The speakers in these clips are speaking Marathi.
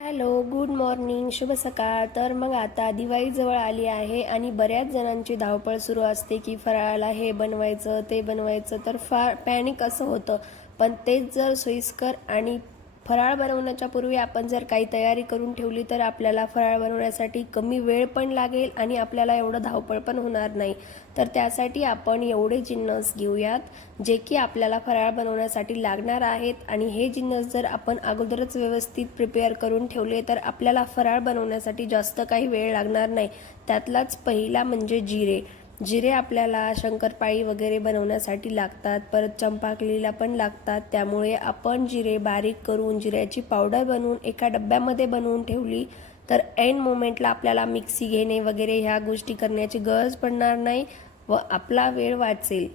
हॅलो गुड मॉर्निंग शुभ सकाळ. तर मग आता दिवाळी जवळ आली आहे आणि बऱ्याच जणांची धावपळ सुरू असते की फराळाला हे बनवायचं ते बनवायचं. तर फार पॅनिक असं होतं. पण तेच जर सोयीस्कर आणि फराळ बनवण्याच्या पूर्वी आपण जर काही तयारी करून ठेवली तर आपल्याला फराळ बनवण्यासाठी कमी वेळ पण लागेल आणि आपल्याला एवढं धावपळ पण होणार नाही. तर त्यासाठी आपण एवढे जिन्नस घेऊयात जे की आपल्याला फराळ बनवण्यासाठी लागणार आहेत. आणि हे जिन्नस जर आपण अगोदरच व्यवस्थित प्रिपेअर करून ठेवले तर आपल्याला फराळ बनवण्यासाठी जास्त काही वेळ लागणार नाही. त्यातलाच पहिला म्हणजे जिरे. जिरे आपल्याला शंकरपाळी वगैरे बनवण्यासाठी लागतात परत चंपाकलीला पण लागतात. त्यामुळे आपण जिरे बारीक करून जिऱ्याची पावडर बनवून एका डब्यामध्ये बनवून ठेवली तर एंड मोमेंटला आपल्याला मिक्सी घेणे वगैरे ह्या गोष्टी करण्याची गरज पडणार नाही व आपला वेळ वाचेल.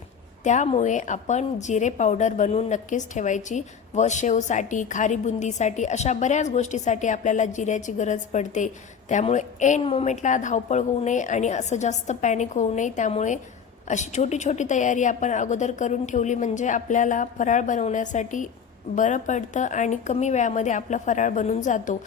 त्यामुळे आपण जिरे पावडर बनवून नक्कीच ठेवायची व शेवसाठी खारी बुंदीसाठी अशा बऱ्याच गोष्टीसाठी आपल्याला जिऱ्याची गरज पडते. त्यामुळे एन मोमेंटला धावपळ होऊ नये आणि असं जास्त पॅनिक होऊ नये. त्यामुळे अशी छोटी छोटी तयारी आपण अगोदर करून ठेवली म्हणजे आपल्याला फराळ बनवण्यासाठी बरं पडतं आणि कमी वेळामध्ये आपला फराळ बनून जातो.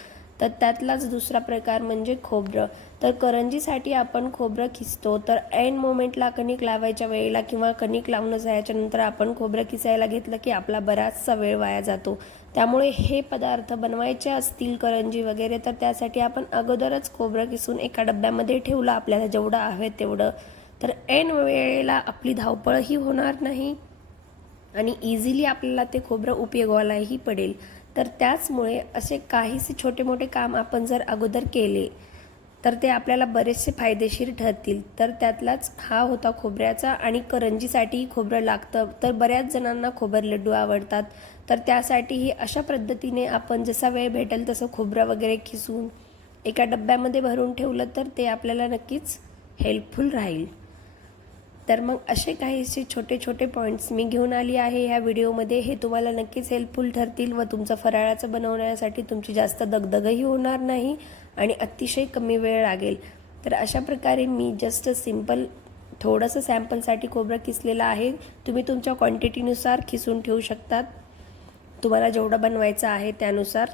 तर त्यातलाच दुसरा प्रकार म्हणजे खोबरं. तर करंजीसाठी आपण खोबरं खिसतो. तर ऐन मोमेंटला कणिक लावायच्या वेळेला किंवा कणिक लावणं जायच्या नंतर आपण खोबरं खिसायला घेतलं की आपला बराचसा वेळ वाया जातो. त्यामुळे हे पदार्थ बनवायचे असतील करंजी वगैरे तर त्यासाठी आपण अगोदरच खोबरं किसून एका डब्यामध्ये ठेवलं आपल्याला जेवढं हवे तेवढं. तर ऐन वेळेला आपली धावपळही होणार नाही आणि इझिली आपल्याला ते खोबरं उपयोगालाही पडेल. तर त्याचमुळे असे काहीसे छोटे मोठे काम आपण जर अगोदर केले तर ते आपल्याला बरेचसे फायदेशीर ठरतील. तर त्यातलाच हा होता खोबऱ्याचा आणि करंजीसाठीही खोबरं लागतं. तर बऱ्याच जणांना खोबर लड्डू आवडतात. तर त्यासाठीही अशा पद्धतीने आपण जसा वेळ भेटेल तसं खोबरं वगैरे खिसून एका डब्यामध्ये भरून ठेवलं तर ते आपल्याला नक्कीच हेल्पफुल राहील. तर मग असे काहीसे छोटे छोटे पॉईंट्स मी घेऊन आली आहे ह्या व्हिडिओमध्ये हे तुम्हाला नक्कीच हेल्पफुल ठरतील व तुमचं फराळाचं बनवण्यासाठी तुमची जास्त दगदगही होणार नाही आणि अतिशय कमी वेळ लागेल. तर अशा प्रकारे मी जस्ट सिंपल थोडंसं सॅम्पलसाठी खोबरं किसलेलं आहे. तुम्ही तुमच्या क्वांटिटीनुसार खिसून ठेवू शकतात. तुम्हाला जेवढं बनवायचं आहे त्यानुसार.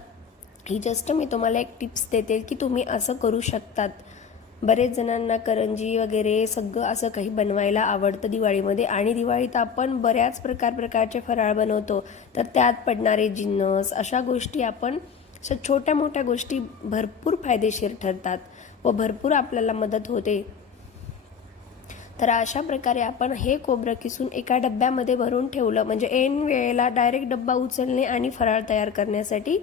ही जस्ट मी तुम्हाला एक टिप्स देते की तुम्ही असं करू शकतात. बरेच जणांना करंजी वगैरे सगळं असं काही बनवायला आवडतं दिवाळीमध्ये. आणि दिवाळीत आपण बऱ्याच प्रकार प्रकारचे फराळ बनवतो. तर त्यात पडणारे जिन्नस अशा गोष्टी आपण अशा छोट्या मोठ्या गोष्टी भरपूर फायदेशीर ठरतात व भरपूर आपल्याला मदत होते. तर अशा प्रकारे आपण हे कोबरं किसून एका डब्यामध्ये भरून ठेवलं. म्हणजे ऐन वेळेला डायरेक्ट डब्बा उचलणे आणि फराळ तयार करण्यासाठी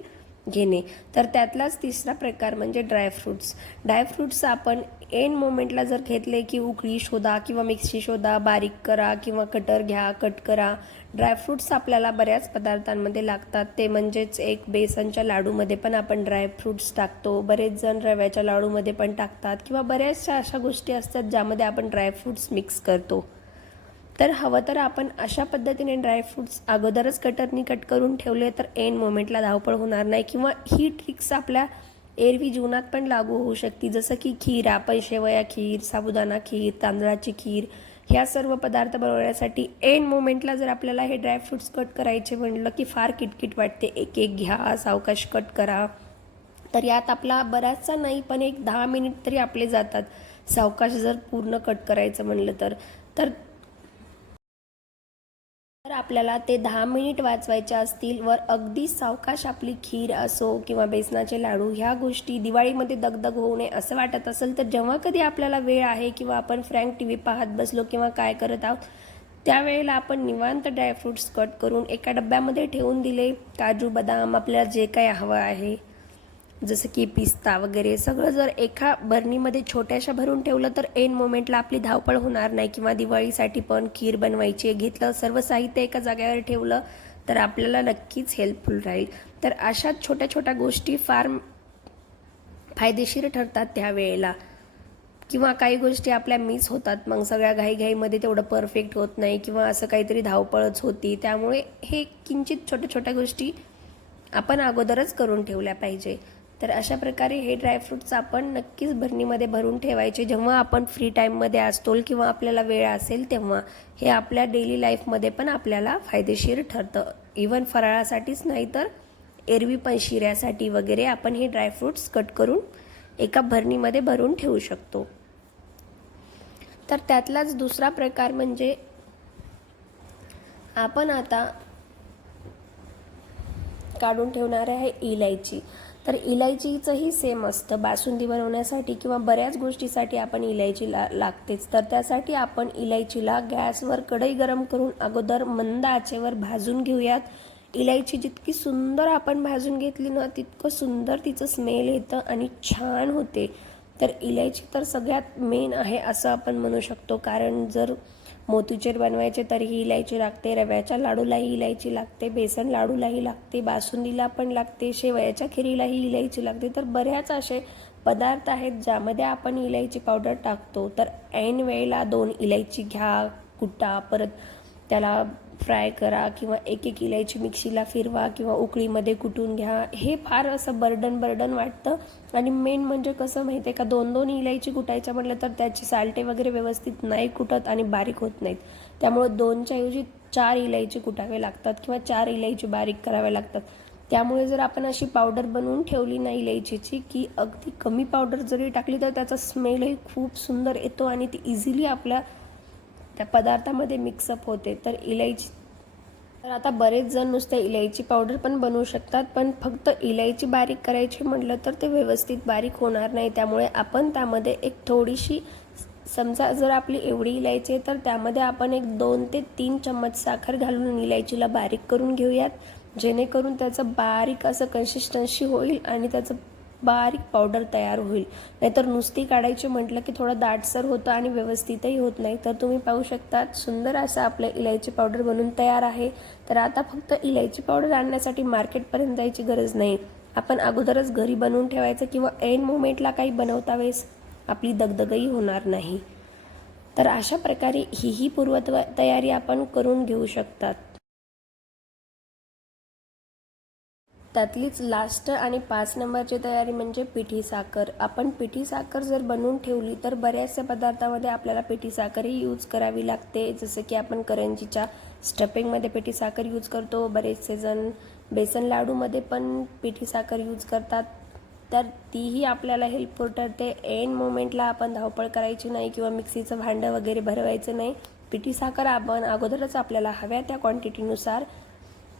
घेणे. तर त्यातलाच तिसरा प्रकार म्हणजे ड्रायफ्रूट्स ड्रायफ्रूट्स आपण एन मोमेंटला जर घेतले की उकळी शोधा किंवा मिक्सी शोधा बारीक करा किंवा कटर घ्या कट करा. ड्रायफ्रूट्स आपल्याला बऱ्याच पदार्थांमध्ये लागतात. ते म्हणजेच एक बेसनच्या लाडूमध्ये पण आपण ड्रायफ्रूट्स टाकतो. बरेच जण रव्याच्या लाडूमध्ये पण टाकतात किंवा बऱ्याचशा अशा गोष्टी असतात ज्यामध्ये आपण ड्रायफ्रूट्स मिक्स करतो. तर हवं तर आपण अशा पद्धतीने ड्रायफ्रूट्स अगोदरच कटरनी कट करून ठेवले तर एन मोमेंटला धावपळ होणार नाही किंवा ही ट्रिक्स आपल्या एरवी जीवनात पण लागू होऊ शकते जसं की खीर आपण शेवया खीर साबुदाणा खीर तांदळाची खीर ह्या सर्व पदार्थ बनवण्यासाठी एन मोमेंटला जर आपल्याला हे ड्रायफ्रूट्स कट करायचे म्हणलं की फार किटकिट वाटते. एक एक घ्या सावकाश कट करा. तर यात आपला बराचसा नाही पण एक दहा मिनिट तरी आपले जातात. सावकाश जर पूर्ण कट करायचं म्हणलं तर. तर आपल्याला ते दहा मिनिट वाचवायचे असतील वर अगदी सावकाश आपली खीर असो किंवा बेसनाचे लाडू ह्या गोष्टी दिवाळीमध्ये दगदग होऊ नये असं वाटत असेल तर जेव्हा कधी आपल्याला वेळ आहे किंवा आपण फ्रँक टी व्ही पाहत बसलो किंवा काय करत आहोत त्यावेळेला आपण निवांत ड्रायफ्रूट्स कट करून एका डब्यामध्ये ठेवून दिले काजू बदाम आपल्याला जे काय हवं आहे. जसं की पिस्ता वगैरे सगळं जर एका बरणीमध्ये छोट्याशा भरून ठेवलं तर एन मोमेंटला आपली धावपळ होणार नाही किंवा दिवाळीसाठी पण खीर बनवायची घेतलं सर्व साहित्य एका जागेवर ठेवलं तर आपल्याला नक्कीच हेल्पफुल राहील. तर अशा छोट्या छोट्या गोष्टी फार फायदेशीर ठरतात त्यावेळेला. किंवा काही गोष्टी आपल्या मिस होतात मग सगळ्या घाईघाईमध्ये तेवढं परफेक्ट होत नाही किंवा असं काहीतरी धावपळच होती त्यामुळे हे किंचित छोट्या छोट्या गोष्टी आपण अगोदरच करून ठेवल्या पाहिजे. तर अशा प्रकारे हे ड्रायफ्रूट्स आपण नक्कीच भरणीमध्ये भरून ठेवायचे. जेव्हा आपण फ्री टाईममध्ये असतो किंवा आपल्याला वेळ असेल तेव्हा हे आपल्या डेली लाईफमध्ये पण आपल्याला फायदेशीर ठरतं. इवन फराळासाठीच नाही तर एरवी पण शिऱ्यासाठी वगैरे आपण हे ड्रायफ्रूट्स कट करून एका भरणीमध्ये भरून ठेवू शकतो. तर त्यातलाच दुसरा प्रकार म्हणजे आपण आता काढून ठेवणार आहे इलायची. तर इलायचीचंही सेम असतं. बासुंदी बनवण्यासाठी किंवा बऱ्याच गोष्टीसाठी आपण इलायची ला लागतेच. तर त्यासाठी आपण इलायचीला गॅसवर कढई गरम करून अगोदर मंद आचेवर भाजून घेऊयात. इलायची जितकी सुंदर आपण भाजून घेतली ना तितकं सुंदर तिचं स्मेल येतं आणि छान होते. तर इलायची तर सगळ्यात मेन आहे असं आपण म्हणू शकतो. कारण जर मोतीचूर बनवायचे तरीही इलायची लागते रव्याच्या लाडूलाही इलायची लागते बेसन लाडूलाही लागते बासुंदीला पण लागते शेवयाच्या खिरीलाही इलायची लागते. तर बऱ्याच असे पदार्थ आहेत ज्यामध्ये आपण इलायची पावडर टाकतो. तर ऐन वेळेला दोन इलायची घ्या कुटा परत त्याला फ्राय करा किंवा एक एक इलायची मिक्सीला फिरवा किंवा उकळीमध्ये कुटून घ्या. हे फार असं बर्डन बर्डन वाटतं. आणि मेन म्हणजे कसं माहिती आहे का दोन दोन इलायची कुटायच्या म्हटलं तर त्याची साल्टे वगैरे व्यवस्थित नाही कुटत आणि बारीक होत नाहीत. त्यामुळे दोनच्या ऐवजी चार इलायची कुटावे लागतात किंवा चार इलायची बारीक कराव्या लागतात. त्यामुळे जर आपण अशी पावडर बनवून ठेवली ना इलायचीची की अगदी कमी पावडर जरी टाकली तर त्याचा स्मेलही खूप सुंदर येतो आणि ती इझिली आपल्या त्या पदार्थामध्ये मिक्सअप होते. तर इलायची तर आता बरेच जण नुसते इलायची पावडर पण बनवू शकतात पण फक्त इलायची बारीक करायची म्हटलं तर ते व्यवस्थित बारीक होणार नाही. त्यामुळे आपण त्यामध्ये एक थोडीशी समजा जर आपली एवढी इलायची आहे तर त्यामध्ये आपण एक दोन ते तीन चम्मच साखर घालून इलायचीला बारीक करून घेऊयात. जेणेकरून त्याचं बारीक असं कन्सिस्टन्सी होईल आणि त्याचं बारीक पावडर तयार होईल. नाहीतर नुसती काढायची म्हटलं की थोडं दाटसर होतं आणि व्यवस्थितही होत नाही. तर तुम्ही पाहू शकता सुंदर असं आपलं इलायची पावडर बनून तयार आहे. तर आता फक्त इलायची पावडर आणण्यासाठी मार्केटपर्यंत जायची गरज नाही. आपण अगोदरच घरी बनवून ठेवायचं किंवा एंड मोमेंटला काही बनवता वेळेस आपली दगदगही होणार नाही. तर अशा प्रकारे हीही ही पूर्वत्व तयारी आपण करून घेऊ शकतात. त्यातलीच लास्ट आणि पाच नंबरची तयारी म्हणजे पिठी साखर. आपण पिठी साखर जर बनवून ठेवली तर बऱ्याचशा पदार्थामध्ये आपल्याला पिठी साखरही यूज करावी लागते. जसं की आपण करंजीच्या स्टफिंगमध्ये पिठी साखर यूज करतो. बरेचसे जण बेसन लाडूमध्ये पण पिठी साखर यूज करतात. तर तीही आपल्याला हेल्पफुल ठरते. एन मोमेंटला आपण धावपळ करायची नाही किंवा मिक्सीचं भांडं वगैरे भरवायचं नाही. पिठी साखर आपण अगोदरच आपल्याला हव्या त्या क्वांटिटीनुसार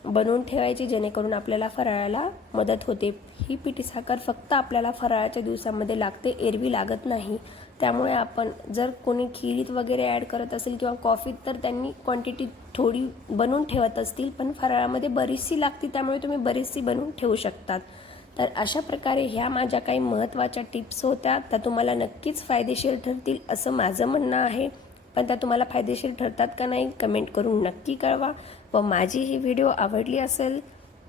बनवून ठेवायची जेणेकरून आपल्याला फराळाला मदत होते. ही पिठी साखर फक्त आपल्याला फराळाच्या दिवसामध्ये लागते एरवी लागत नाही. त्यामुळे आपण जर कोणी खिरीत वगैरे ॲड करत असेल किंवा कॉफीत तर त्यांनी क्वांटिटी थोडी बनवून ठेवत असतील पण फराळामध्ये बरीचशी लागते त्यामुळे तुम्ही बरीचशी बनवून ठेवू शकतात. तर अशा प्रकारे ह्या माझ्या काही महत्त्वाच्या टिप्स होत्या. त्या तुम्हाला नक्कीच फायदेशीर ठरतील असं माझं म्हणणं आहे. पण त्या तुम्हाला फायदेशीर ठरतात का नाही कमेंट करून नक्की कळवा. व माझी ही व्हिडिओ आवडली असेल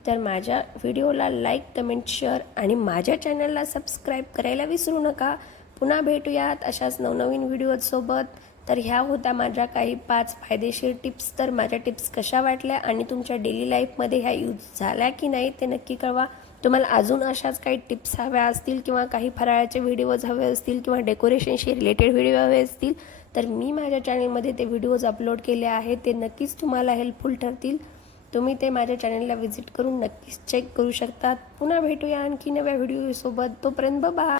तर माझ्या व्हिडिओला लाईक कमेंट शेअर आणि माझ्या चॅनलला सबस्क्राईब करायला विसरू नका. पुन्हा भेटूयात अशाच नवनवीन व्हिडिओसोबत तर ह्या होत्या माझ्या काही पाच फायदेशीर टिप्स. तर माझ्या टिप्स कशा वाटल्या आणि तुमच्या डेली लाईफमध्ये ह्या यूज झाल्या की नाही ते नक्की कळवा. तुम्हाला अजून अशाच काही टिप्स हव्या असतील किंवा काही फराळाचे व्हिडिओज हवे असतील किंवा डेकोरेशनशी रिलेटेड व्हिडिओ हवे असतील तर मी माझ्या चॅनलमध्ये ते व्हिडिओज अपलोड केले आहेत. ते नक्कीच तुम्हाला हेल्पफुल ठरतील. तुम्ही ते माझ्या चॅनलला व्हिजिट करून नक्कीच चेक करू शकतात. पुन्हा भेटूया आणखी नव्या व्हिडिओसोबत तोपर्यंत बा